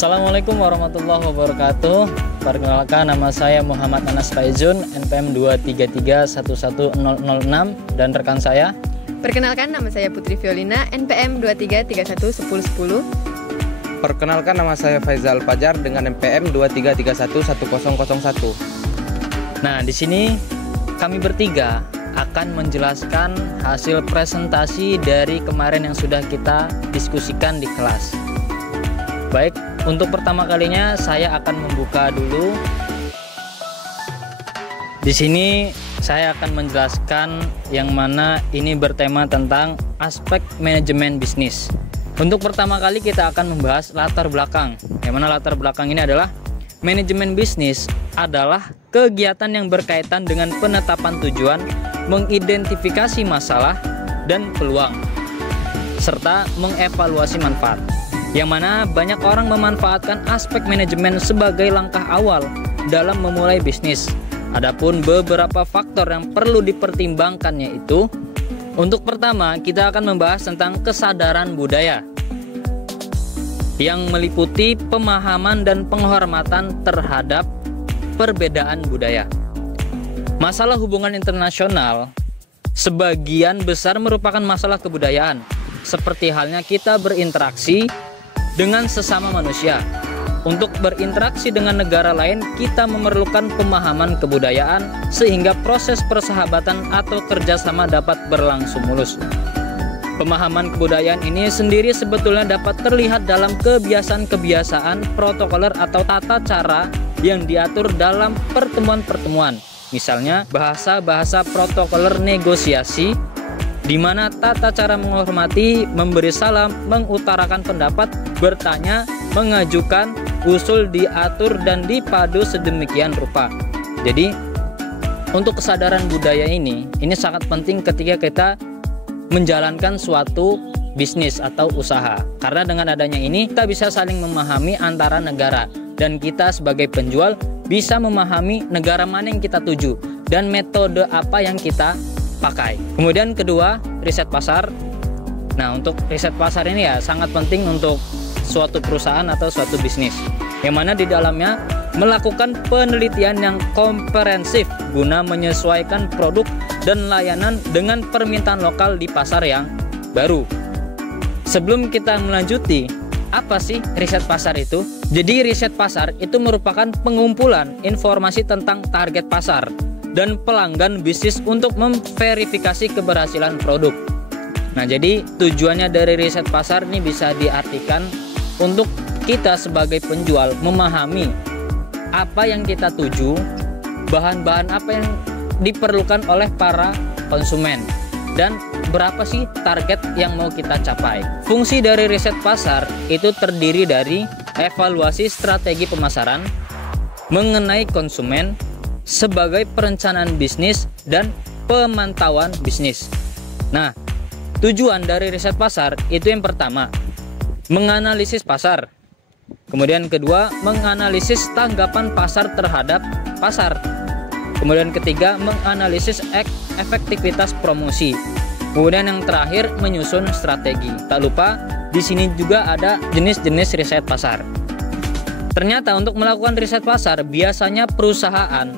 Assalamualaikum warahmatullahi wabarakatuh. Perkenalkan, nama saya Muhammad Anas Faizun, NPM 233110006, dan rekan saya. Perkenalkan, nama saya Putri Violina, NPM 23311010. Perkenalkan, nama saya Faizal Fajar dengan NPM 23311001. Nah, di sini kami bertiga akan menjelaskan hasil presentasi dari kemarin yang sudah kita diskusikan di kelas. Baik, untuk pertama kalinya saya akan membuka dulu. Di sini saya akan menjelaskan yang mana ini bertema tentang aspek manajemen bisnis. Untuk pertama kali kita akan membahas latar belakang. Yang mana latar belakang ini adalah manajemen bisnis adalah kegiatan yang berkaitan dengan penetapan tujuan, mengidentifikasi masalah dan peluang, serta mengevaluasi manfaat. Yang mana banyak orang memanfaatkan aspek manajemen sebagai langkah awal dalam memulai bisnis. Adapun beberapa faktor yang perlu dipertimbangkan, yaitu untuk pertama kita akan membahas tentang kesadaran budaya yang meliputi pemahaman dan penghormatan terhadap perbedaan budaya. Masalah hubungan internasional sebagian besar merupakan masalah kebudayaan, seperti halnya kita berinteraksi dengan sesama manusia. Untuk berinteraksi dengan negara lain, kita memerlukan pemahaman kebudayaan sehingga proses persahabatan atau kerjasama dapat berlangsung mulus. Pemahaman kebudayaan ini sendiri sebetulnya dapat terlihat dalam kebiasaan-kebiasaan protokoler atau tata cara yang diatur dalam pertemuan-pertemuan. Misalnya bahasa-bahasa protokoler negosiasi, di mana tata cara menghormati, memberi salam, mengutarakan pendapat, bertanya, mengajukan usul diatur dan dipadu sedemikian rupa. Jadi untuk kesadaran budaya ini sangat penting ketika kita menjalankan suatu bisnis atau usaha. Karena dengan adanya ini kita bisa saling memahami antara negara, dan kita sebagai penjual bisa memahami negara mana yang kita tuju dan metode apa yang kita pakai. Kemudian kedua, riset pasar. Nah, untuk riset pasar ini sangat penting untuk suatu perusahaan atau suatu bisnis, yang mana di dalamnya melakukan penelitian yang komprehensif guna menyesuaikan produk dan layanan dengan permintaan lokal di pasar yang baru. Sebelum kita melanjuti, apa sih riset pasar itu? Jadi riset pasar itu merupakan pengumpulan informasi tentang target pasar dan pelanggan bisnis untuk memverifikasi keberhasilan produk. Nah, jadi tujuannya dari riset pasar ini bisa diartikan untuk kita sebagai penjual memahami apa yang kita tuju, bahan-bahan apa yang diperlukan oleh para konsumen, dan berapa sih target yang mau kita capai. Fungsi dari riset pasar itu terdiri dari evaluasi strategi pemasaran mengenai konsumen sebagai perencanaan bisnis dan pemantauan bisnis. Nah, tujuan dari riset pasar itu yang pertama, menganalisis pasar. Kemudian kedua, menganalisis tanggapan pasar terhadap pasar. Kemudian ketiga, menganalisis efektivitas promosi. Kemudian yang terakhir, menyusun strategi. Tak lupa di sini juga ada jenis-jenis riset pasar. Ternyata untuk melakukan riset pasar, biasanya perusahaan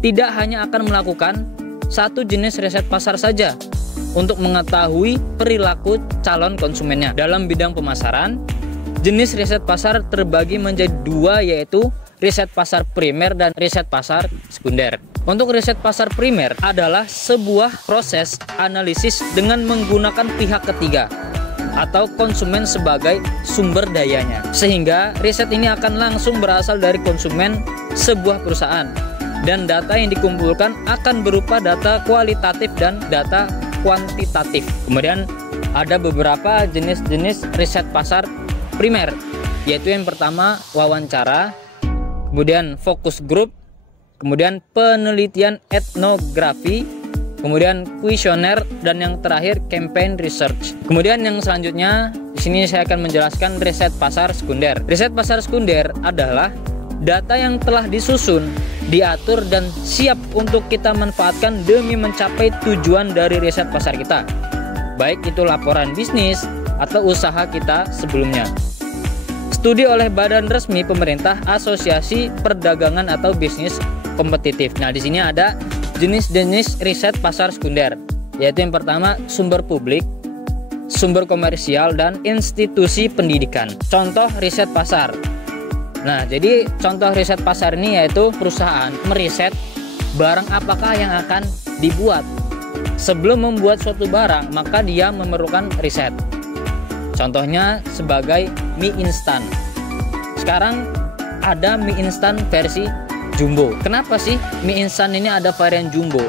tidak hanya akan melakukan satu jenis riset pasar saja untuk mengetahui perilaku calon konsumennya. Dalam bidang pemasaran, jenis riset pasar terbagi menjadi dua, yaitu riset pasar primer dan riset pasar sekunder. Untuk riset pasar primer adalah sebuah proses analisis dengan menggunakan pihak ketiga atau konsumen sebagai sumber dayanya, sehingga riset ini akan langsung berasal dari konsumen sebuah perusahaan, dan data yang dikumpulkan akan berupa data kualitatif dan data kuantitatif. Kemudian ada beberapa jenis-jenis riset pasar primer, yaitu yang pertama wawancara, kemudian fokus group, kemudian penelitian etnografi, kemudian kuesioner, dan yang terakhir campaign research. Kemudian yang selanjutnya di sini saya akan menjelaskan riset pasar sekunder. Riset pasar sekunder adalah data yang telah disusun, diatur, dan siap untuk kita manfaatkan demi mencapai tujuan dari riset pasar kita, baik itu laporan bisnis atau usaha kita sebelumnya. Studi oleh badan resmi pemerintah Asosiasi Perdagangan atau Bisnis Kompetitif. Nah, di sini ada jenis-jenis riset pasar sekunder, yaitu yang pertama sumber publik, sumber komersial, dan institusi pendidikan. Contoh riset pasar. Nah, jadi contoh riset pasar ini yaitu perusahaan meriset barang apakah yang akan dibuat. Sebelum membuat suatu barang, maka dia memerlukan riset. Contohnya sebagai mie instan. Sekarang ada mie instan versi jumbo. Kenapa sih mie instan ini ada varian jumbo?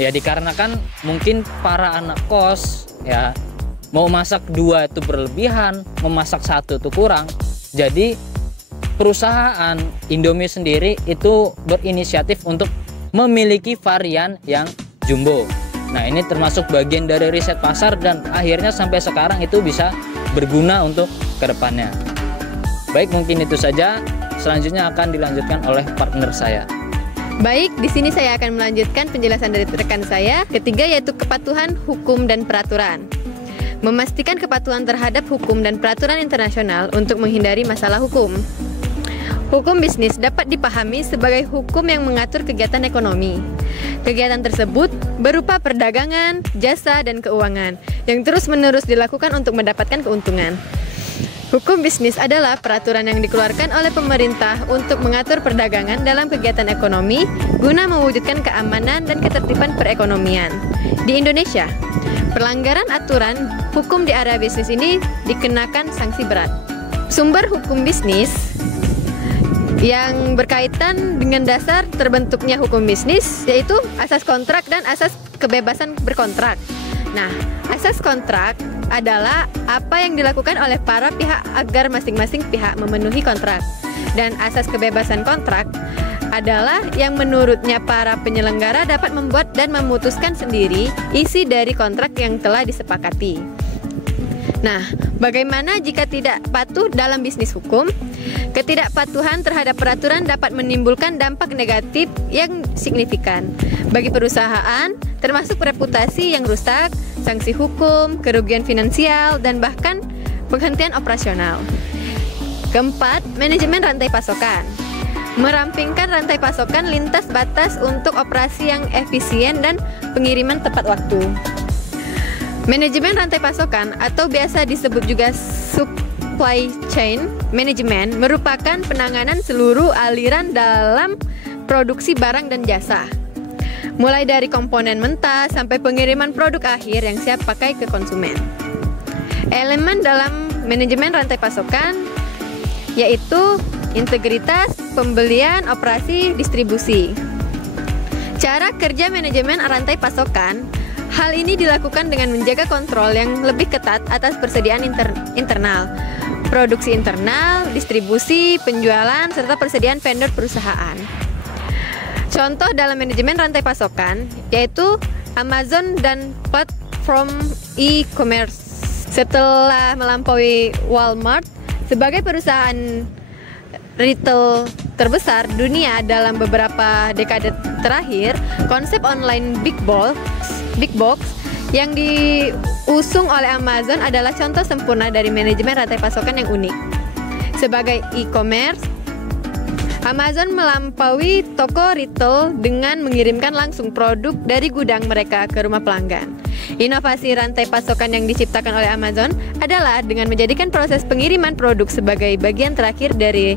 Ya dikarenakan mungkin para anak kos ya mau masak 2 itu berlebihan, memasak 1 itu kurang. Jadi perusahaan Indomie sendiri itu berinisiatif untuk memiliki varian yang jumbo. Nah, ini termasuk bagian dari riset pasar dan akhirnya sampai sekarang itu bisa berguna untuk kedepannya. Baik, mungkin itu saja. Selanjutnya akan dilanjutkan oleh partner saya. Baik, di sini saya akan melanjutkan penjelasan dari rekan saya. Ketiga yaitu kepatuhan hukum dan peraturan. Memastikan kepatuhan terhadap hukum dan peraturan internasional untuk menghindari masalah hukum. Hukum bisnis dapat dipahami sebagai hukum yang mengatur kegiatan ekonomi. Kegiatan tersebut berupa perdagangan, jasa, dan keuangan yang terus-menerus dilakukan untuk mendapatkan keuntungan. Hukum bisnis adalah peraturan yang dikeluarkan oleh pemerintah untuk mengatur perdagangan dalam kegiatan ekonomi guna mewujudkan keamanan dan ketertiban perekonomian. Di Indonesia, pelanggaran aturan hukum di area bisnis ini dikenakan sanksi berat. Sumber hukum bisnis yang berkaitan dengan dasar terbentuknya hukum bisnis yaitu asas kontrak dan asas kebebasan berkontrak. Nah, asas kontrak adalah apa yang dilakukan oleh para pihak agar masing-masing pihak memenuhi kontrak. Dan asas kebebasan kontrak adalah yang menurutnya para penyelenggara dapat membuat dan memutuskan sendiri isi dari kontrak yang telah disepakati. Nah, bagaimana jika tidak patuh dalam bisnis hukum? Ketidakpatuhan terhadap peraturan dapat menimbulkan dampak negatif yang signifikan bagi perusahaan, termasuk reputasi yang rusak, sanksi hukum, kerugian finansial, dan bahkan penghentian operasional. Keempat, manajemen rantai pasokan. Merampingkan rantai pasokan lintas batas untuk operasi yang efisien dan pengiriman tepat waktu. Manajemen rantai pasokan atau biasa disebut juga supply chain management merupakan penanganan seluruh aliran dalam produksi barang dan jasa, mulai dari komponen mentah sampai pengiriman produk akhir yang siap pakai ke konsumen. Elemen dalam manajemen rantai pasokan yaitu integritas, pembelian, operasi, distribusi. Cara kerja manajemen rantai pasokan. Hal ini dilakukan dengan menjaga kontrol yang lebih ketat atas persediaan internal, produksi internal, distribusi, penjualan, serta persediaan vendor perusahaan. Contoh dalam manajemen rantai pasokan yaitu Amazon dan platform e-commerce. Setelah melampaui Walmart sebagai perusahaan retail terbesar dunia dalam beberapa dekade terakhir, konsep online big box yang diusung oleh Amazon adalah contoh sempurna dari manajemen rantai pasokan yang unik. Sebagai e-commerce, Amazon melampaui toko retail dengan mengirimkan langsung produk dari gudang mereka ke rumah pelanggan. Inovasi rantai pasokan yang diciptakan oleh Amazon adalah dengan menjadikan proses pengiriman produk sebagai bagian terakhir dari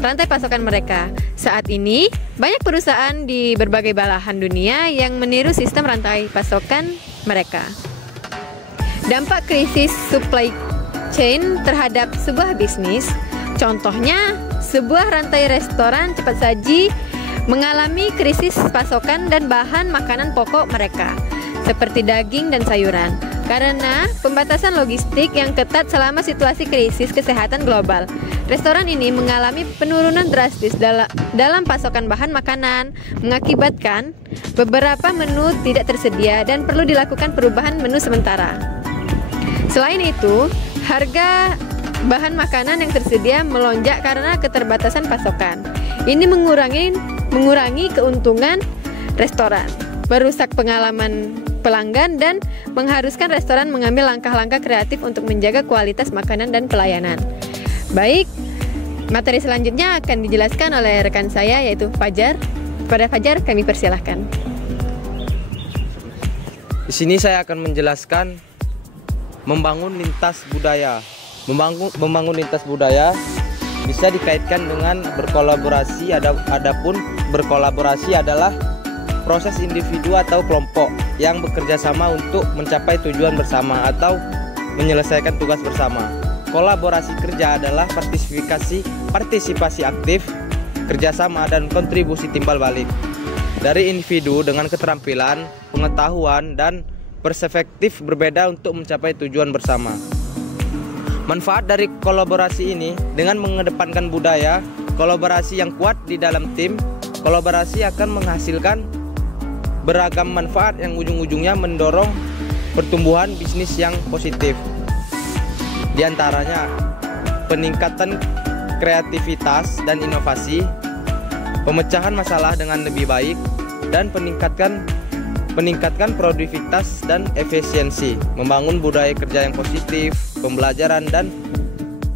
rantai pasokan mereka. Saat ini, banyak perusahaan di berbagai belahan dunia yang meniru sistem rantai pasokan mereka. Dampak krisis supply chain terhadap sebuah bisnis, contohnya sebuah rantai restoran cepat saji mengalami krisis pasokan dan bahan makanan pokok mereka, seperti daging dan sayuran, karena pembatasan logistik yang ketat selama situasi krisis kesehatan global. Restoran ini mengalami penurunan drastis dalam pasokan bahan makanan, mengakibatkan beberapa menu tidak tersedia dan perlu dilakukan perubahan menu sementara. Selain itu, harga bahan makanan yang tersedia melonjak karena keterbatasan pasokan. Ini mengurangi keuntungan restoran, merusak pengalaman pelanggan, dan mengharuskan restoran mengambil langkah-langkah kreatif untuk menjaga kualitas makanan dan pelayanan. Baik, materi selanjutnya akan dijelaskan oleh rekan saya yaitu Fajar. Kepada Fajar kami persilahkan. Di sini saya akan menjelaskan membangun lintas budaya. Membangun lintas budaya bisa dikaitkan dengan berkolaborasi. Adapun berkolaborasi adalah proses individu atau kelompok yang bekerja sama untuk mencapai tujuan bersama atau menyelesaikan tugas bersama. Kolaborasi kerja adalah partisipasi aktif, kerjasama dan kontribusi timbal balik dari individu dengan keterampilan, pengetahuan, dan perspektif berbeda untuk mencapai tujuan bersama. Manfaat dari kolaborasi ini dengan mengedepankan budaya kolaborasi yang kuat di dalam tim, kolaborasi akan menghasilkan beragam manfaat yang ujung-ujungnya mendorong pertumbuhan bisnis yang positif. Di antaranya peningkatan kreativitas dan inovasi, pemecahan masalah dengan lebih baik, dan meningkatkan produktivitas dan efisiensi, membangun budaya kerja yang positif, pembelajaran dan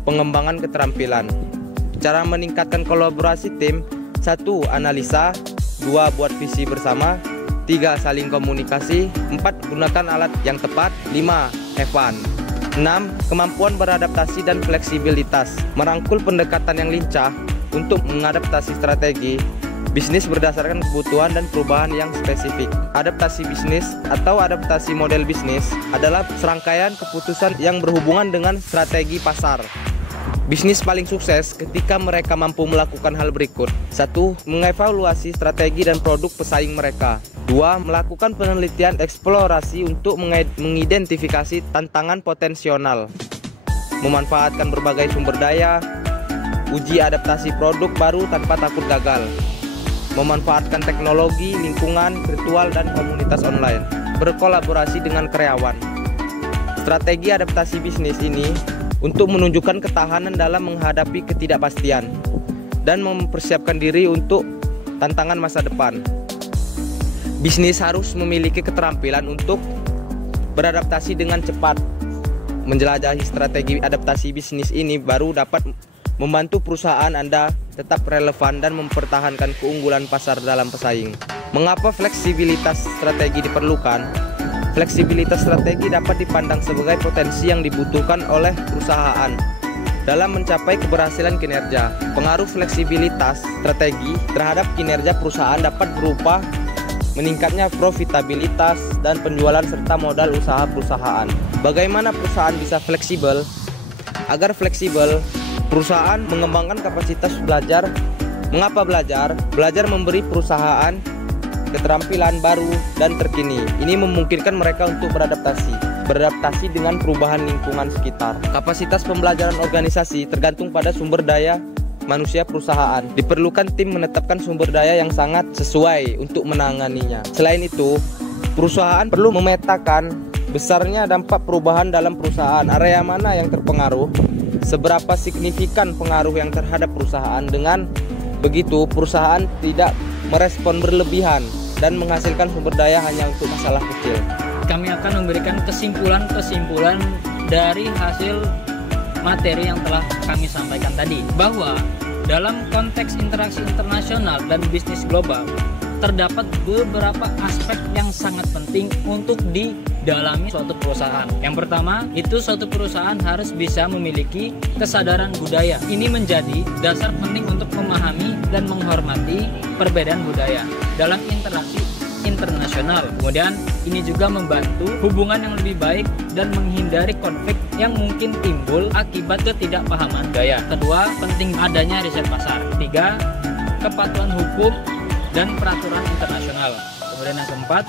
pengembangan keterampilan. Cara meningkatkan kolaborasi tim: 1. Analisa, 2. Buat visi bersama, 3. Saling komunikasi, 4. Gunakan alat yang tepat, 5. Have fun. 6. Kemampuan beradaptasi dan fleksibilitas, merangkul pendekatan yang lincah untuk mengadaptasi strategi bisnis berdasarkan kebutuhan dan perubahan yang spesifik. Adaptasi bisnis atau adaptasi model bisnis adalah serangkaian keputusan yang berhubungan dengan strategi pasar. Bisnis paling sukses ketika mereka mampu melakukan hal berikut: 1. Mengevaluasi strategi dan produk pesaing mereka. 2. Melakukan penelitian eksplorasi untuk mengidentifikasi tantangan potensial. Memanfaatkan berbagai sumber daya. Uji adaptasi produk baru tanpa takut gagal. Memanfaatkan teknologi, lingkungan, virtual, dan komunitas online. Berkolaborasi dengan karyawan. Strategi adaptasi bisnis ini untuk menunjukkan ketahanan dalam menghadapi ketidakpastian dan mempersiapkan diri untuk tantangan masa depan. Bisnis harus memiliki keterampilan untuk beradaptasi dengan cepat. Menjelajahi strategi adaptasi bisnis ini baru dapat membantu perusahaan Anda tetap relevan dan mempertahankan keunggulan pasar dalam pesaing. Mengapa fleksibilitas strategi diperlukan? Fleksibilitas strategi dapat dipandang sebagai potensi yang dibutuhkan oleh perusahaan dalam mencapai keberhasilan kinerja. Pengaruh fleksibilitas strategi terhadap kinerja perusahaan dapat berupa meningkatnya profitabilitas dan penjualan serta modal usaha perusahaan. Bagaimana perusahaan bisa fleksibel? Agar fleksibel, perusahaan mengembangkan kapasitas belajar. Mengapa belajar? Belajar memberi perusahaan keterampilan baru dan terkini. Ini memungkinkan mereka untuk beradaptasi dengan perubahan lingkungan sekitar. Kapasitas pembelajaran organisasi tergantung pada sumber daya manusia perusahaan. Diperlukan tim menetapkan sumber daya yang sangat sesuai untuk menanganinya. Selain itu, perusahaan perlu memetakan besarnya dampak perubahan dalam perusahaan. Area mana yang terpengaruh? Seberapa signifikan pengaruh yang terhadap perusahaan. Dengan begitu, perusahaan tidak merespon berlebihan dan menghasilkan sumber daya hanya untuk masalah kecil. Kami akan memberikan kesimpulan dari hasil materi yang telah kami sampaikan tadi, bahwa dalam konteks interaksi internasional dan bisnis global terdapat beberapa aspek yang sangat penting untuk didalami suatu perusahaan. Yang pertama, itu suatu perusahaan harus bisa memiliki kesadaran budaya. Ini menjadi dasar penting untuk memahami dan menghormati perbedaan budaya dalam interaksi internasional. Kemudian ini juga membantu hubungan yang lebih baik dan menghindari konflik yang mungkin timbul akibat ketidakpahaman budaya. Kedua, penting adanya riset pasar. Tiga, kepatuhan hukum dan peraturan internasional. Kemudian yang keempat,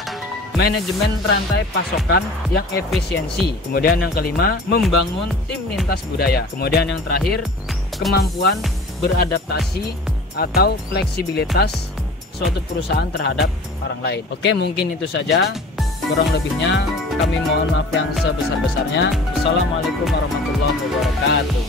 manajemen rantai pasokan yang efisiensi. Kemudian yang kelima, membangun tim lintas budaya. Kemudian yang terakhir, kemampuan beradaptasi atau fleksibilitas suatu perusahaan terhadap orang lain. Oke, mungkin itu saja. Kurang lebihnya kami mohon maaf yang sebesar-besarnya. Assalamualaikum warahmatullahi wabarakatuh.